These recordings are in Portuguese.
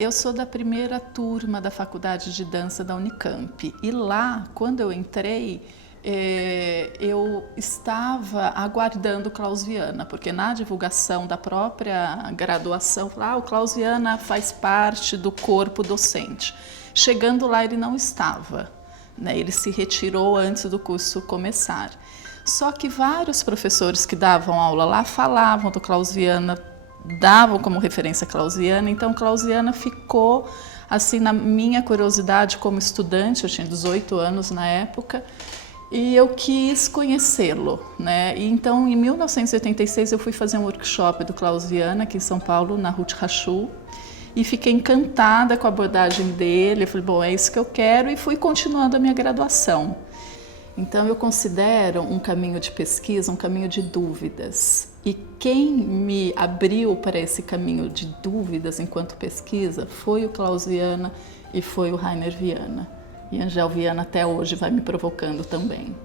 Eu sou da primeira turma da Faculdade de Dança da Unicamp e lá, quando eu entrei, eu estava aguardando o Klaus Viana, porque na divulgação da própria graduação, o Klaus Viana faz parte do corpo docente. Chegando lá, ele não estava, né? Ele se retirou antes do curso começar. Só que vários professores que davam aula lá falavam do Klaus Viana, davam como referência Klaus Viana, então Klaus Viana ficou assim na minha curiosidade como estudante, eu tinha 18 anos na época, e eu quis conhecê-lo, né? E então em 1986 eu fui fazer um workshop do Klaus Viana aqui em São Paulo, na Ruth Rachul, e fiquei encantada com a abordagem dele. Eu falei, bom, é isso que eu quero, e fui continuando a minha graduação. Então eu considero um caminho de pesquisa um caminho de dúvidas. E quem me abriu para esse caminho de dúvidas enquanto pesquisa foi o Klaus Viana e foi o Rainer Viana. E Angel Viana até hoje vai me provocando também.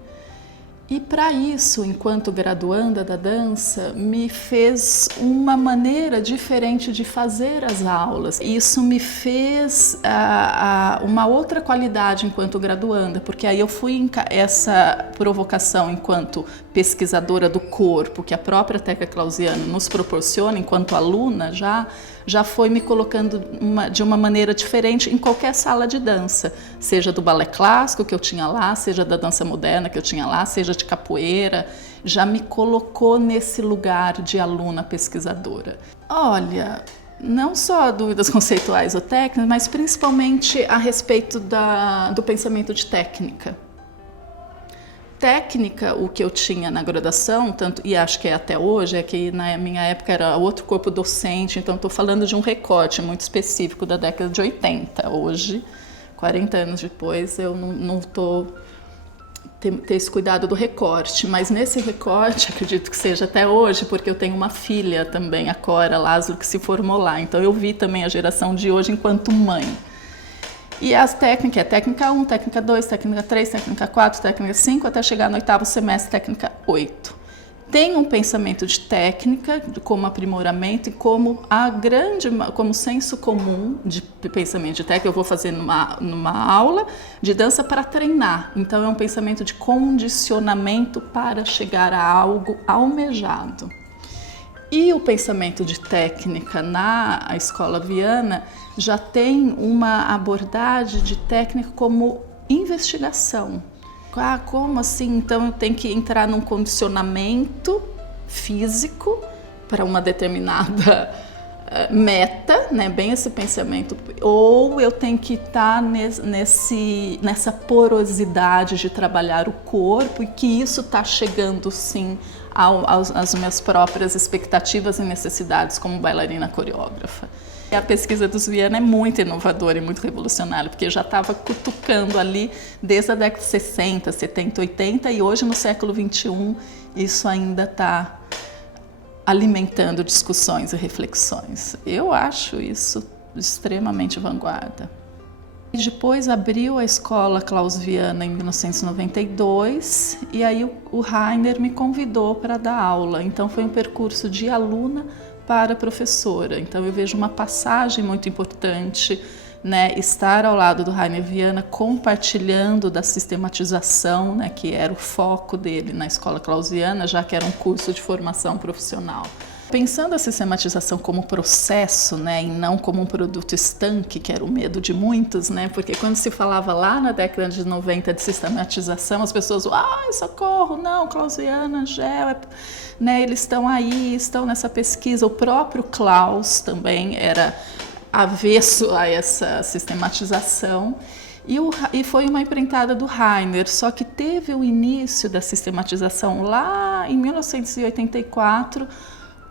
E para isso, enquanto graduanda da dança, me fez uma maneira diferente de fazer as aulas. Isso me fez uma outra qualidade enquanto graduanda, porque aí eu fui essa provocação enquanto pesquisadora do corpo, que a própria Teca Klausiana nos proporciona enquanto aluna, já foi me colocando de uma maneira diferente em qualquer sala de dança, seja do balé clássico que eu tinha lá, seja da dança moderna que eu tinha lá, seja de capoeira, já me colocou nesse lugar de aluna pesquisadora. Olha, não só dúvidas conceituais ou técnicas, mas principalmente a respeito do pensamento de técnica. Técnica, o que eu tinha na graduação, tanto, e acho que é até hoje, é que na minha época era outro corpo docente, então estou falando de um recorte muito específico da década de 80. Hoje, 40 anos depois, eu não estou ter esse cuidado do recorte, mas nesse recorte, acredito que seja até hoje, porque eu tenho uma filha também, a Cora Lázaro, que se formou lá, então eu vi também a geração de hoje enquanto mãe. E as técnicas, é técnica 1, técnica 2, técnica 3, técnica 4, técnica 5, até chegar no 8º semestre, técnica 8. Tem um pensamento de técnica, como aprimoramento e como senso comum de pensamento de técnica. Eu vou fazer numa aula de dança para treinar. Então é um pensamento de condicionamento para chegar a algo almejado. E o pensamento de técnica na Escola Viana já tem uma abordagem de técnica como investigação. Como assim? Então eu tenho que entrar num condicionamento físico para uma determinada meta, né? Bem esse pensamento, ou eu tenho que estar nessa porosidade de trabalhar o corpo e que isso está chegando sim às minhas próprias expectativas e necessidades como bailarina coreógrafa. A pesquisa dos Viana é muito inovadora e muito revolucionária, porque já estava cutucando ali desde a década de 60, 70, 80 e hoje no século XXI isso ainda está alimentando discussões e reflexões. Eu acho isso extremamente vanguarda. E depois abriu a escola Klaus Viana em 1992 e aí o Rainer me convidou para dar aula. Então foi um percurso de aluna para professora. Então eu vejo uma passagem muito importante, né, estar ao lado do Rainer Viana compartilhando da sistematização, né, que era o foco dele na escola Klaus Viana, já que era um curso de formação profissional. Pensando a sistematização como processo, né, e não como um produto estanque, que era o medo de muitos, né, porque quando se falava lá na década de 90 de sistematização, as pessoas, socorro, não, Klaus Viana, Angel, né, eles estão aí, estão nessa pesquisa. O próprio Klaus também era avesso a essa sistematização. E foi uma empreitada do Rainer, só que teve o início da sistematização lá em 1984,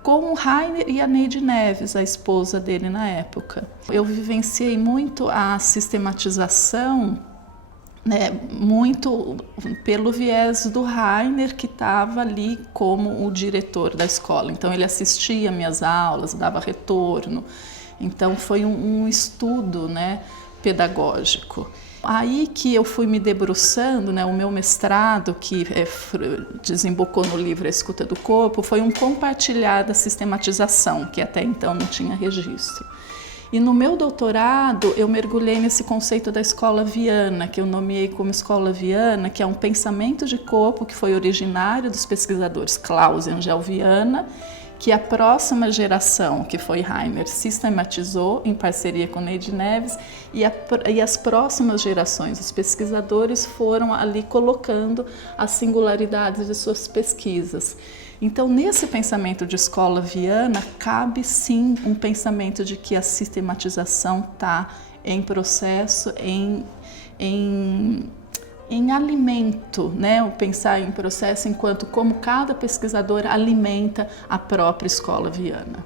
com o Rainer e a Neide Neves, a esposa dele na época. Eu vivenciei muito a sistematização, né, muito pelo viés do Rainer, que estava ali como o diretor da escola. Então ele assistia minhas aulas, dava retorno. Então foi um estudo, né, pedagógico. Aí que eu fui me debruçando, né, o meu mestrado, que desembocou no livro A Escuta do Corpo, foi um compartilhar da sistematização, que até então não tinha registro. E no meu doutorado eu mergulhei nesse conceito da escola Viana, que eu nomeei como escola Viana, que é um pensamento de corpo que foi originário dos pesquisadores Klaus e Angel Viana, que a próxima geração, que foi Rainer, sistematizou em parceria com Neide Neves, e as próximas gerações, os pesquisadores foram ali colocando as singularidades de suas pesquisas. Então, nesse pensamento de escola Viana, cabe sim um pensamento de que a sistematização está em processo, em alimento, né? O pensar em processo enquanto como cada pesquisador alimenta a própria escola Viana.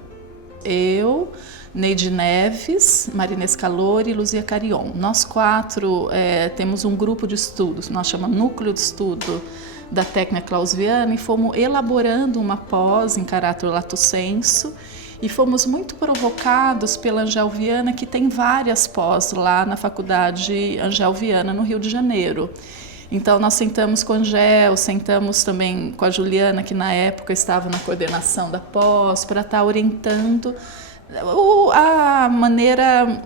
Eu, Neide Neves, Marina Scalori e Luzia Carion. Nós 4 temos um grupo de estudos, nós chamamos Núcleo de Estudo da Técnica Klaus Viana, e fomos elaborando uma pós em caráter lato sensu, e fomos muito provocados pela Angel Viana, que tem várias pós lá na Faculdade Angel Viana, no Rio de Janeiro. Então nós sentamos com a Angel, sentamos também com a Juliana, que na época estava na coordenação da pós, para estar orientando a maneira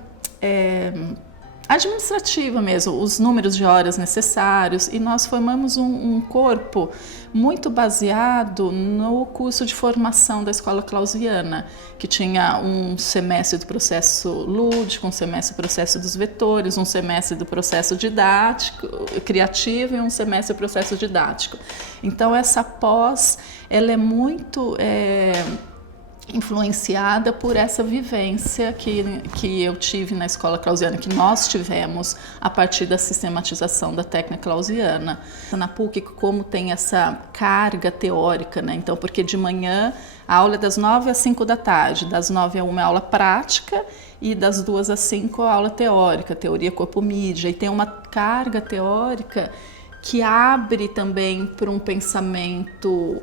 administrativa mesmo, os números de horas necessários, e nós formamos um corpo muito baseado no curso de formação da Escola Klaus Viana, que tinha um semestre do processo lúdico, um semestre do processo dos vetores, um semestre do processo didático, criativo, e um semestre do processo didático. Então essa pós, ela é muito influenciada por essa vivência que eu tive na escola clausiana, que nós tivemos a partir da sistematização da técnica clausiana. Na PUC, como tem essa carga teórica, né? Então, porque de manhã a aula é das 9 às 5 da tarde, das 9 a 1 é aula prática, e das 2 às 5 a aula teórica, teoria corpo-mídia, e tem uma carga teórica que abre também para um pensamento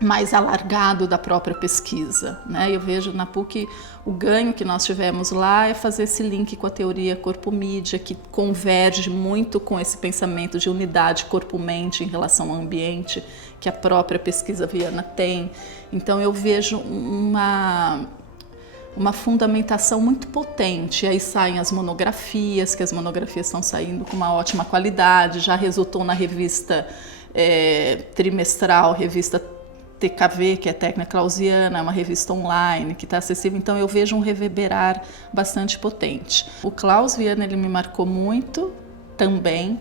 mais alargado da própria pesquisa, né? Eu vejo na PUC o ganho que nós tivemos lá é fazer esse link com a teoria corpo-mídia, que converge muito com esse pensamento de unidade corpo-mente em relação ao ambiente que a própria pesquisa Viana tem. Então eu vejo uma fundamentação muito potente. Aí saem as monografias, que as monografias estão saindo com uma ótima qualidade, já resultou na revista trimestral, revista TKV, que é Técnica Clausiana, é uma revista online que está acessível, então eu vejo um reverberar bastante potente. O Klaus Viana, ele me marcou muito também,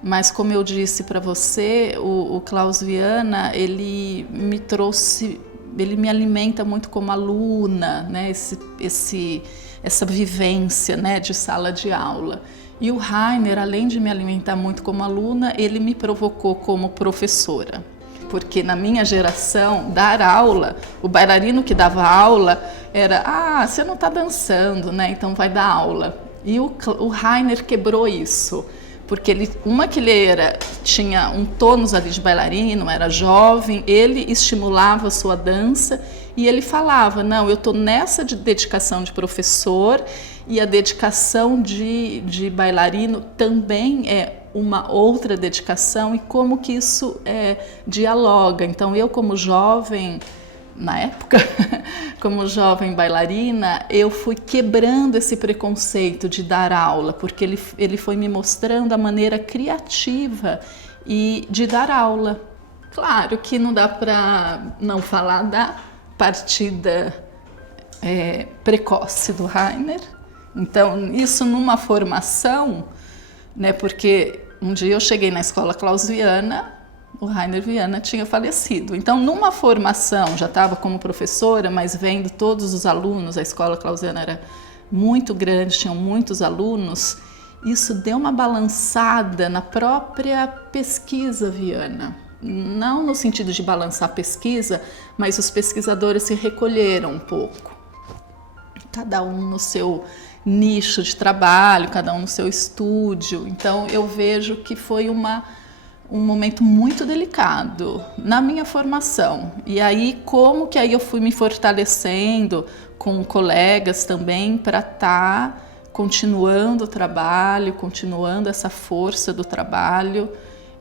mas como eu disse para você, o Klaus Viana, ele me trouxe, ele me alimenta muito como aluna, né? Essa vivência, né, de sala de aula. E o Rainer, além de me alimentar muito como aluna, ele me provocou como professora. Porque na minha geração, dar aula, o bailarino que dava aula era, você não está dançando, né? Então vai dar aula. E o Rainer quebrou isso, porque ele tinha um tônus ali de bailarino, era jovem, ele estimulava a sua dança e ele falava, não, eu estou nessa dedicação de professor, e a dedicação de bailarino também é uma outra dedicação, e como que isso dialoga. Então eu, como jovem, na época, como jovem bailarina, eu fui quebrando esse preconceito de dar aula, porque ele foi me mostrando a maneira criativa e de dar aula. Claro que não dá para não falar da partida precoce do Rainer. Então, isso numa formação, né, porque um dia eu cheguei na escola Klaus Viana, o Rainer Viana tinha falecido. Então, numa formação, já estava como professora, mas vendo todos os alunos, a escola Klaus Viana era muito grande, tinham muitos alunos, isso deu uma balançada na própria pesquisa Viana. Não no sentido de balançar a pesquisa, mas os pesquisadores se recolheram um pouco. Cada um no seu nicho de trabalho, cada um no seu estúdio. Então eu vejo que foi um momento muito delicado na minha formação. E aí como que aí eu fui me fortalecendo com colegas também para estar continuando o trabalho, continuando essa força do trabalho.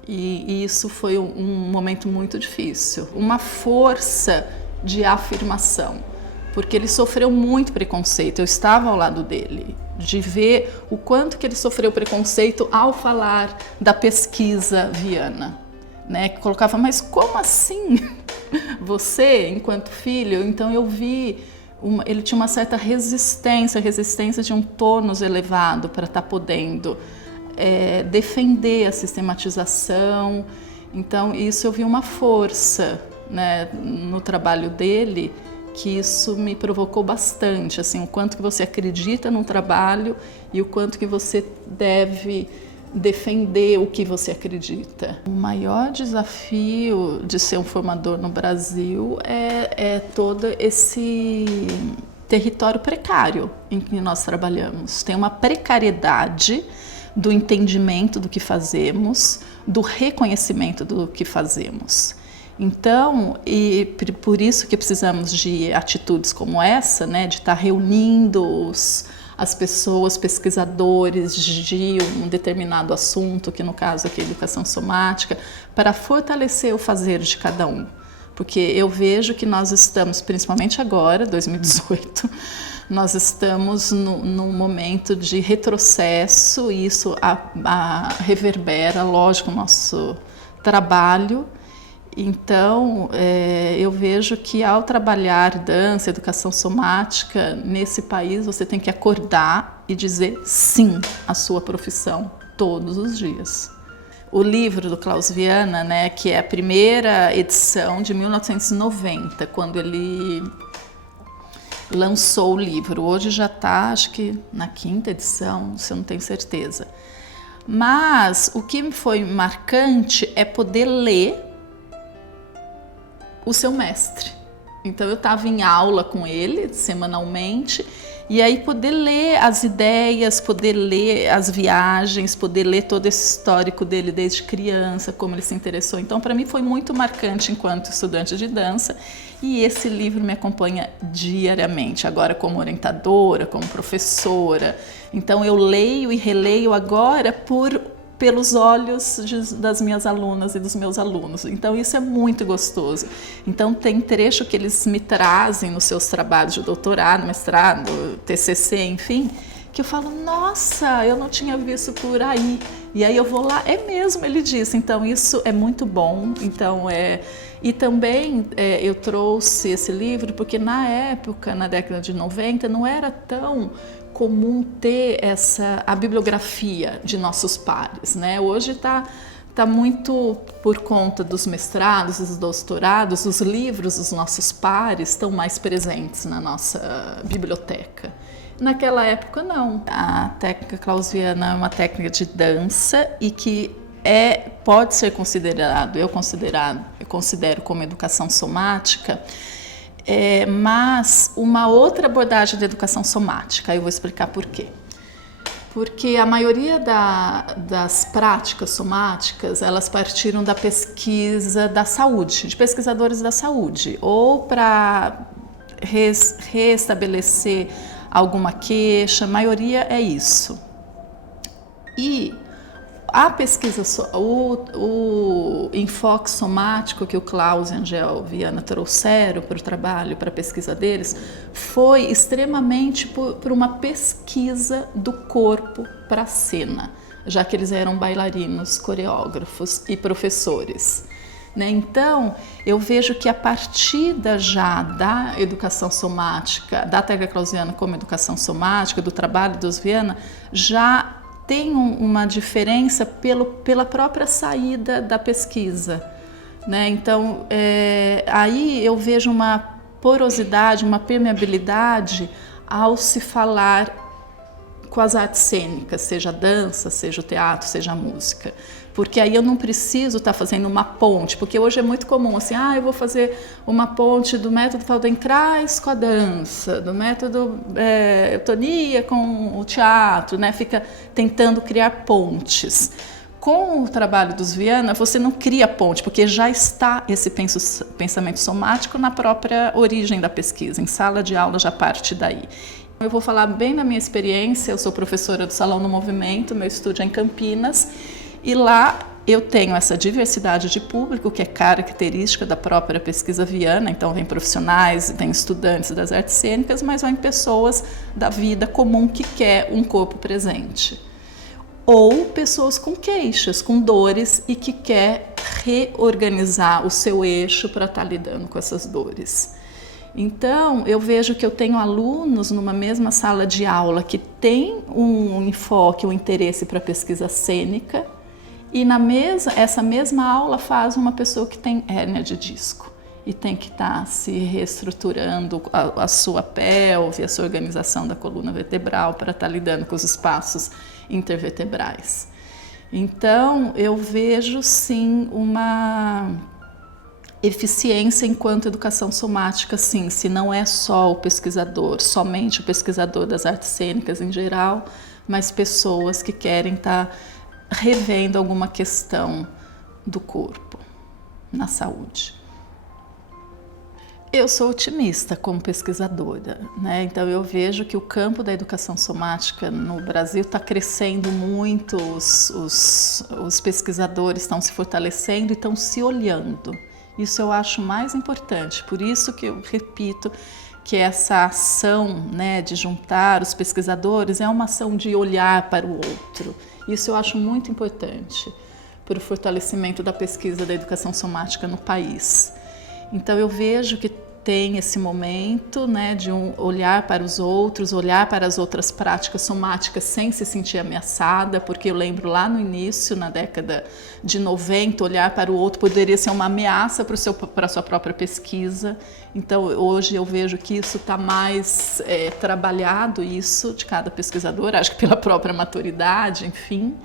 E isso foi um momento muito difícil, uma força de afirmação. porque ele sofreu muito preconceito. Eu estava ao lado dele, de ver o quanto que ele sofreu preconceito ao falar da pesquisa Viana, né? Que colocava, mas como assim? Você, enquanto filho? Então eu vi, ele tinha uma certa resistência de um tônus elevado para estar podendo defender a sistematização. Então isso eu vi uma força, né, no trabalho dele, que isso me provocou bastante, assim, o quanto que você acredita num trabalho e o quanto que você deve defender o que você acredita. O maior desafio de ser um formador no Brasil é todo esse território precário em que nós trabalhamos. Tem uma precariedade do entendimento do que fazemos, do reconhecimento do que fazemos. Então, e por isso que precisamos de atitudes como essa, né, de estar reunindo as pessoas, pesquisadores de um determinado assunto, que no caso aqui é educação somática, para fortalecer o fazer de cada um. Porque eu vejo que nós estamos, principalmente agora, 2018, nós estamos num momento de retrocesso e isso reverbera, lógico, o nosso trabalho. Então, eu vejo que ao trabalhar dança, educação somática, nesse país você tem que acordar e dizer sim à sua profissão todos os dias. O livro do Klaus Viana, né, que é a primeira edição de 1990, quando ele lançou o livro. Hoje já está, acho que na 5ª edição, se eu não tenho certeza. Mas o que foi marcante é poder ler o seu mestre. Então eu estava em aula com ele semanalmente e aí poder ler as ideias, poder ler as viagens, poder ler todo esse histórico dele desde criança, como ele se interessou. Então para mim foi muito marcante enquanto estudante de dança e esse livro me acompanha diariamente, agora como orientadora, como professora. Então eu leio e releio agora pelos olhos das minhas alunas e dos meus alunos. Então isso é muito gostoso. Então tem trecho que eles me trazem nos seus trabalhos de doutorado, mestrado, TCC, enfim, que eu falo, nossa, eu não tinha visto por aí. E aí eu vou lá, é mesmo, ele disse. Então isso é muito bom. Então e também eu trouxe esse livro porque na época, na década de 90, não era tão comum ter a bibliografia de nossos pares, né? Hoje tá muito por conta dos mestrados, dos doutorados, os livros dos nossos pares estão mais presentes na nossa biblioteca. Naquela época não. A técnica Klaus Viana é uma técnica de dança e que pode ser eu considero como educação somática. Mas uma outra abordagem da educação somática, eu vou explicar por quê. Porque a maioria das práticas somáticas, elas partiram da pesquisa da saúde, de pesquisadores da saúde, ou para restabelecer alguma queixa, a maioria é isso. E a pesquisa, o enfoque somático que o Klaus e a Angel Viana trouxeram para o trabalho, para a pesquisa deles, foi extremamente por uma pesquisa do corpo para a cena, já que eles eram bailarinos, coreógrafos e professores. Né? Então, eu vejo que a partir da educação somática, da técnica klausiana como educação somática, do trabalho dos Viana, já tem uma diferença pela própria saída da pesquisa, né? Então, aí eu vejo uma porosidade, uma permeabilidade ao se falar com as artes cênicas, seja a dança, seja o teatro, seja a música. Porque aí eu não preciso estar fazendo uma ponte, porque hoje é muito comum, assim, eu vou fazer uma ponte do método Feldenkrais com a dança, do método Eutonia com o teatro, né? Fica tentando criar pontes. Com o trabalho dos Viana, você não cria ponte, porque já está esse pensamento somático na própria origem da pesquisa, em sala de aula já parte daí. Eu vou falar bem da minha experiência, eu sou professora do Salão do Movimento, meu estúdio é em Campinas, e lá Eu tenho essa diversidade de público, que é característica da própria pesquisa Viana, então vem profissionais, vem estudantes das artes cênicas, mas vem pessoas da vida comum que quer um corpo presente. Ou pessoas com queixas, com dores e que quer reorganizar o seu eixo para estar lidando com essas dores. Então, eu vejo que eu tenho alunos numa mesma sala de aula que tem um enfoque, um interesse para a pesquisa cênica, e essa mesma aula faz uma pessoa que tem hérnia de disco e tem que estar se reestruturando a sua pelve, a sua organização da coluna vertebral para estar lidando com os espaços intervertebrais. Então, eu vejo sim uma eficiência enquanto educação somática, sim, se não é só o pesquisador, somente o pesquisador das artes cênicas em geral, mas pessoas que querem estar revendo alguma questão do corpo na saúde. Eu sou otimista como pesquisadora, né? Então eu vejo que o campo da educação somática no Brasil está crescendo muito, os pesquisadores estão se fortalecendo e estão se olhando. Isso eu acho mais importante, por isso que eu repito que essa ação, né, de juntar os pesquisadores é uma ação de olhar para o outro. Isso eu acho muito importante para o fortalecimento da pesquisa da educação somática no país. Então eu vejo que tem esse momento, né, de olhar para os outros, olhar para as outras práticas somáticas sem se sentir ameaçada, porque eu lembro lá no início, na década de 90, olhar para o outro poderia ser uma ameaça para a sua própria pesquisa. Então hoje eu vejo que isso está mais trabalhado, isso de cada pesquisador, acho que pela própria maturidade, enfim,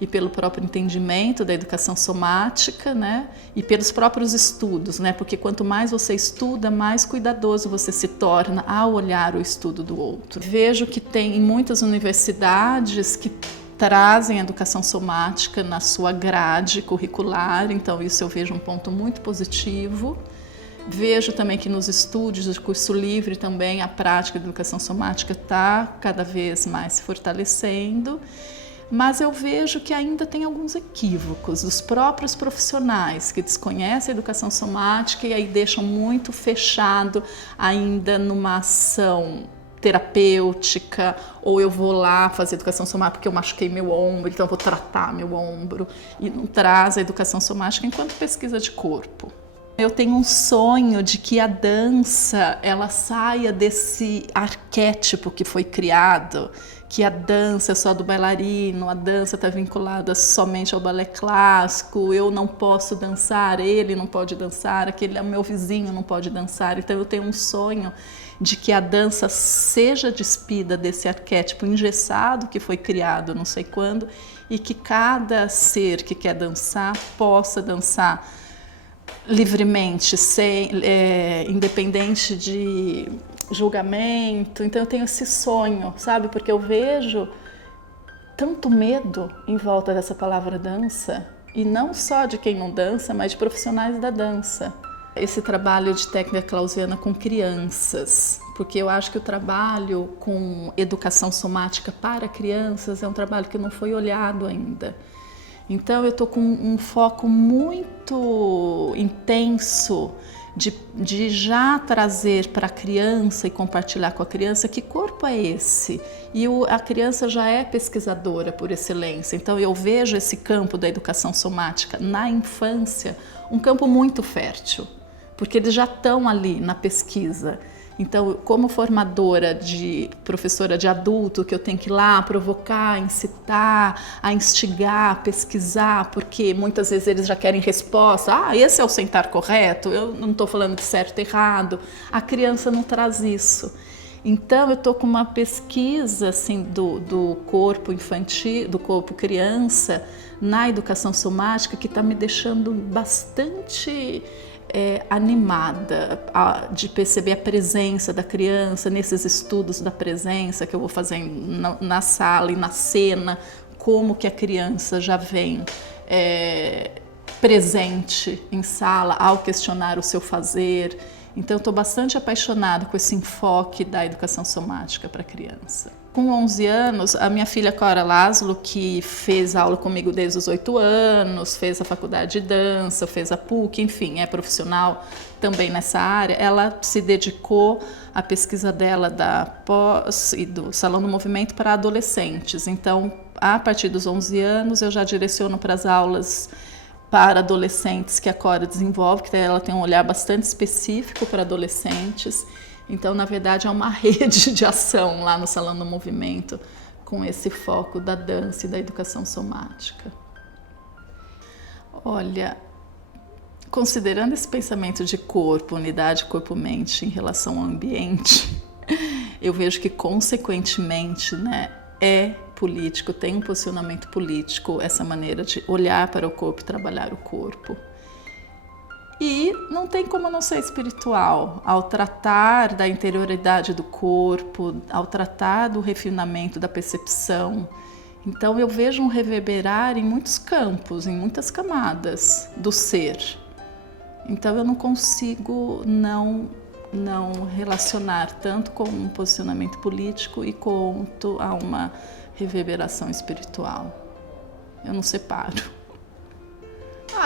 e pelo próprio entendimento da educação somática, né? E pelos próprios estudos, né? Porque quanto mais você estuda, mais cuidadoso você se torna ao olhar o estudo do outro. Vejo que tem em muitas universidades que trazem a educação somática na sua grade curricular, então isso eu vejo um ponto muito positivo. Vejo também que nos estúdios do curso livre também a prática de educação somática está cada vez mais se fortalecendo. Mas eu vejo que ainda tem alguns equívocos dos próprios profissionais que desconhecem a educação somática e aí deixam muito fechado ainda numa ação terapêutica, ou eu vou lá fazer educação somática porque eu machuquei meu ombro, então eu vou tratar meu ombro, e não traz a educação somática enquanto pesquisa de corpo. Eu tenho um sonho de que a dança ela saia desse arquétipo que foi criado, que a dança é só do bailarino, a dança está vinculada somente ao balé clássico, eu não posso dançar, ele não pode dançar, aquele é o meu vizinho, não pode dançar. Então eu tenho um sonho de que a dança seja despida desse arquétipo engessado que foi criado não sei quando, e que cada ser que quer dançar possa dançar livremente, independente de julgamento. Então eu tenho esse sonho, sabe? Porque eu vejo tanto medo em volta dessa palavra dança, e não só de quem não dança, mas de profissionais da dança. Esse trabalho de técnica clausiana com crianças, porque eu acho que o trabalho com educação somática para crianças é um trabalho que não foi olhado ainda. Então eu estou com um foco muito intenso de já trazer para a criança e compartilhar com a criança que corpo é esse. E a criança já é pesquisadora por excelência, então eu vejo esse campo da educação somática na infância um campo muito fértil, porque eles já estão ali na pesquisa. Então, como formadora professora de adulto, que eu tenho que ir lá provocar, incitar, a instigar, pesquisar, porque muitas vezes eles já querem resposta. Esse é o sentar correto, eu não estou falando de certo e errado. A criança não traz isso. Então, eu estou com uma pesquisa assim, do corpo infantil, do corpo criança, na educação somática, que está me deixando bastante animada de perceber a presença da criança nesses estudos da presença que eu vou fazer na sala e na cena, como que a criança já vem presente em sala ao questionar o seu fazer. Então, eu estou bastante apaixonada com esse enfoque da educação somática para a criança. Com 11 anos, a minha filha Cora Laszlo, que fez aula comigo desde os 8 anos, fez a faculdade de dança, fez a PUC, enfim, é profissional também nessa área, ela se dedicou à pesquisa dela da pós e do Salão do Movimento para adolescentes. Então, a partir dos 11 anos, eu já direciono para as aulas para adolescentes que a Cora desenvolve, que ela tem um olhar bastante específico para adolescentes. Então, na verdade, é uma rede de ação lá no Salão do Movimento, com esse foco da dança e da educação somática. Olha, considerando esse pensamento de corpo, unidade corpo-mente em relação ao ambiente, eu vejo que, consequentemente, né, é político, tem um posicionamento político essa maneira de olhar para o corpo e trabalhar o corpo. E não tem como não ser espiritual, ao tratar da interioridade do corpo, ao tratar do refinamento da percepção. Então eu vejo um reverberar em muitos campos, em muitas camadas do ser. Então eu não consigo não relacionar tanto com um posicionamento político e quanto a uma reverberação espiritual. Eu não separo.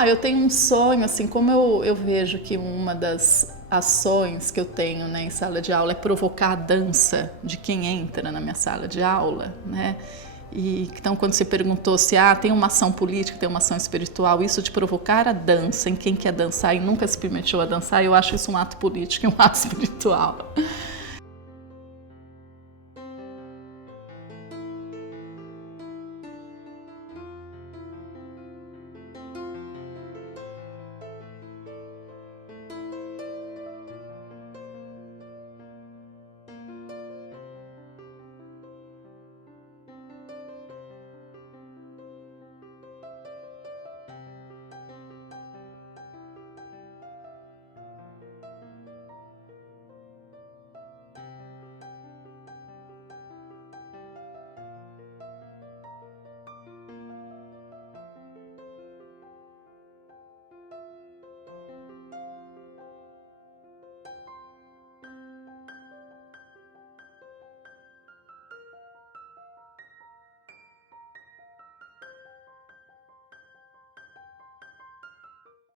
Eu tenho um sonho, assim, como eu vejo que uma das ações que eu tenho, né, em sala de aula é provocar a dança de quem entra na minha sala de aula, né? E então, quando você perguntou se tem uma ação política, tem uma ação espiritual, isso de provocar a dança em quem quer dançar e nunca se permitiu a dançar, eu acho isso um ato político e um ato espiritual.